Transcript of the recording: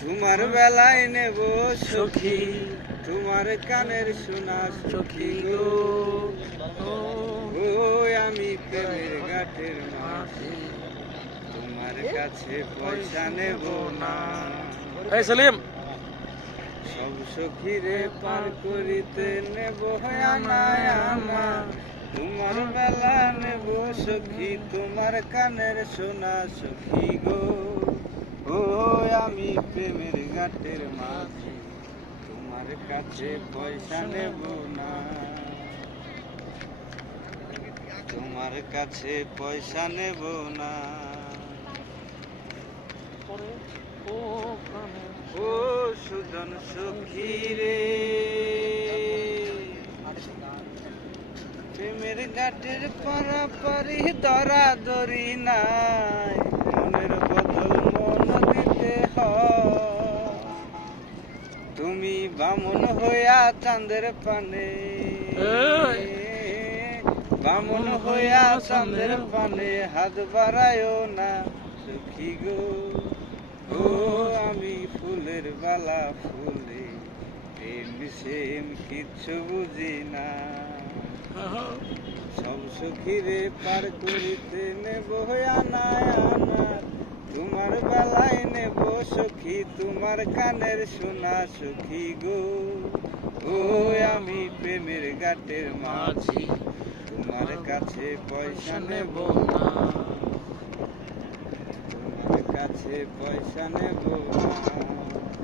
তোমার বেলায় নেব সখী। তোমার কানের শোনা সখী গো। ও আমি প্রেমের ঘাটের মাঝে। তোমার কাছে পয়সা নেব না। এই সেলিম। সব সখীরে পার করিতে নেব আনা আমার তোমার বেলা নেব সখী তোমার কানের সোনা সখী গো। আমি প্রেমের ঘাটের মাঝে। তোমার কাছে পয়সা নেব না। তোমার কাছে পয়সা নেব না। ও সুজন সখী রে। প্রেমের ঘাটের পারাপারি দরা দরি নাই। তুমি বামন হইয়া চাঁদের পানে। বামন হইয়া চাঁদের পানে হাত বাড়ায়ও না সুখী গো। ও আমি ফুলের বালা ফুলে প্রেম সেম কিচ্ছু বুঝি না। সব সখীরে পার করিতে নেব আনা বেলায় নেব সখী তোমার কানের শোনা সখী গো? ও, আমি প্রেমের গাটের মাঝি, তোমার কাছে পয়সা নেব না। তোমার কাছে পয়সা নেব না।